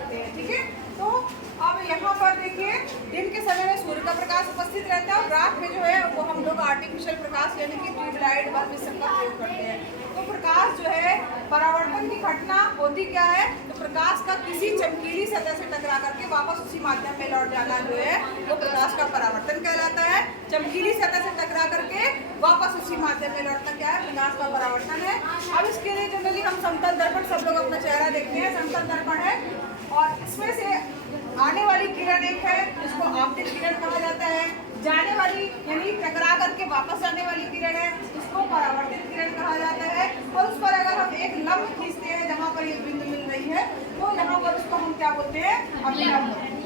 सकते हैं। ठीक है, तो अब यहाँ पर देखिए दिन के समय में सूर्य का प्रकाश उपस्थित रहता है और रात में जो है वो हम लोग आर्टिफिशियल प्रकाश यानी कि ट्यूबलाइट बल्ब इस सबका प्रयोग करते हैं। तो प्रकाश जो है परावर्तन की घटना होती क्या है, तो प्रकाश का किसी चमकीली सतह से टकरा करके वापस उसी माध्यम में लौट जाना जो है वो प्रकाश का परावर्तन कहलाता है। चमकीली सतह से टकरा करके वापस उसी माध्यम में लौटना क्या है, प्रकाश का परावर्तन है। अब इसके लिए जनरली हम समतल दर्पण, सब लोग अपना चेहरा देखते हैं, समतल दर्पण है और इसमें से आने वाली किरण एक है जिसको आपतित किरण कहा जाता है, जाने वाली यानी टकरा करके वापस आने वाली किरण है इसको परावर्तित किरण कहा जाता है। और उस पर अगर हम एक लंब खींचते हैं जहाँ पर ये बिंदु मिल रही है तो यहाँ पर उसको हम क्या बोलते हैं, अभिलंब।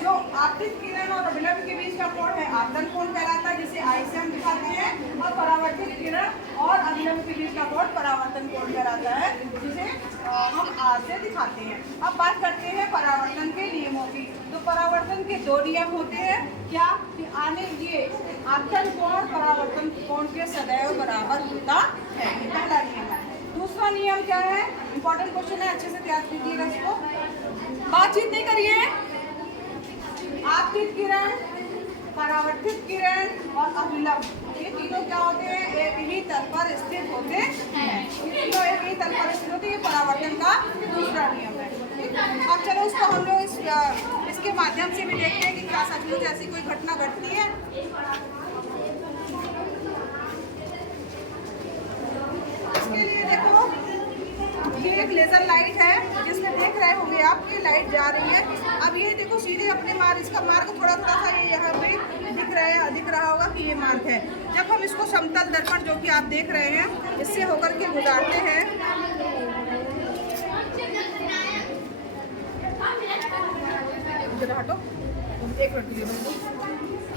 जो आपतित किरण और अभिलंब के बीच का कोण है आपतन कोण कहलाता है, जिसे आई से हम दिखाते हैं। और परावर्तित किरण और अभिलंब के बीच का कोण परावर्तन कोण कहलाता है, जिसे हम आर से दिखाते हैं। अब बात करते हैं परावर्तन के नियमों की। तो परावर्तन के दो नियम होते हैं, क्या कि आने ये आपतन कोण परावर्तन कोण के सदैव बराबर होता है, ये पहला नियम है। दूसरा नियम क्या है, इंपॉर्टेंट क्वेश्चन है, अच्छे से तैयार कीजिएगा इसको, बातचीत नहीं करिए। आपतित किरण, परावर्तित किरण और अभिलंब, ये तीनों क्या होते हैं, एक ही तल पर स्थित होते हैं। ये तीनों एक ही तल पर स्थित होते हैं, ये परावर्तन का दूसरा नियम है। अब चलो इसको हम लोग इसके माध्यम से भी देखते हैं कि क्या सचमुच ऐसी कोई घटना घटती है। इसके लिए देखो ये एक लेजर लाइट है जिसमें देख रहे होंगे आप, ये लाइट जा रही है। अब ये देखो सीधे अपने मार्ग, इसका मार्ग थोड़ा थोड़ा सा ये यहाँ पे दिख रहा होगा कि ये मार्ग है। जब हम इसको समतल दर्पण जो कि आप देख रहे हैं इससे होकर के गुजारते हैं, हटो एक मिनट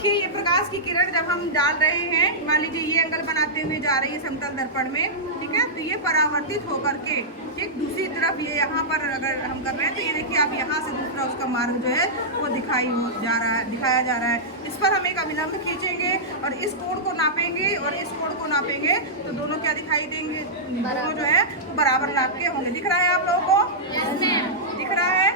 कि ये प्रकाश की किरण जब हम डाल रहे हैं, मान लीजिए ये एंगल बनाते हुए जा रही है समतल दर्पण में, ठीक है, तो ये परावर्तित होकर के ठीक दूसरी तरफ ये यहाँ पर अगर हम कर रहे हैं तो ये देखिए आप यहाँ से दूसरा उसका मार्ग जो है वो दिखाया जा रहा है। इस पर हम एक अभिलंब खींचेंगे और इस कोण को नापेंगे और इस कोण को नापेंगे तो दोनों क्या दिखाई देंगे, दोनों जो है वो बराबर नाप के होंगे। दिख रहा है आप लोगों को, दिख रहा है?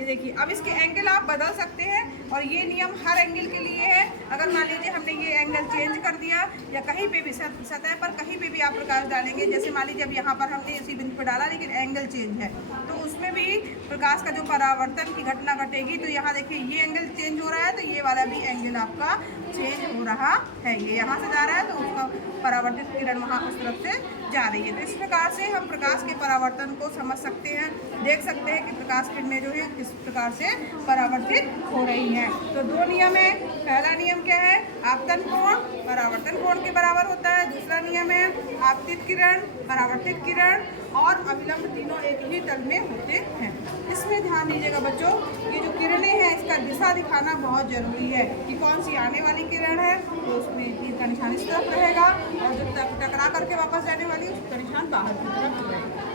ये देखिए अब इसके एंगल आप बदल सकते हैं और ये नियम हर एंगल के लिए है। अगर मान लीजिए हमने ये एंगल चेंज कर दिया या कहीं पे भी सतह पर कहीं पे भी आप प्रकाश डालेंगे, जैसे मान लीजिए अब यहाँ पर हमने इसी बिंदु पर डाला लेकिन एंगल चेंज है तो उसमें भी प्रकाश का जो परावर्तन की घटना घटेगी। तो यहाँ देखिए ये एंगल चेंज हो रहा है तो ये वाला भी एंगल आपका चेंज हो रहा है, ये यहाँ से जा रहा है तो उसका परावर्तित किरण वहाँ उस तरफ से जा रही है। तो इस प्रकार से हम प्रकाश के परावर्तन को समझ सकते हैं, देख सकते हैं कि प्रकाश किरणें जो है किस प्रकार से परावर्तित हो रही हैं। तो दो नियम है, पहला नियम क्या है, आपतन कोण परावर्तन कोण के बराबर होता है। दूसरा नियम है आपतित किरण, परावर्तित किरण और अभिलंब तीनों एक ही तल में होते हैं। इसमें ध्यान दीजिएगा बच्चों, ये जो किरणें हैं इसका दिशा दिखाना बहुत जरूरी है कि कौन सी आने वाली किरण है तो उसमें तीर का निशान इस तरफ रहेगा और जब तक टकरा करके वापस जाने वाली उसका निशान बाहर की तरफ रहेगा।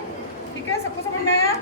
ठीक है, सबको समझ में आया?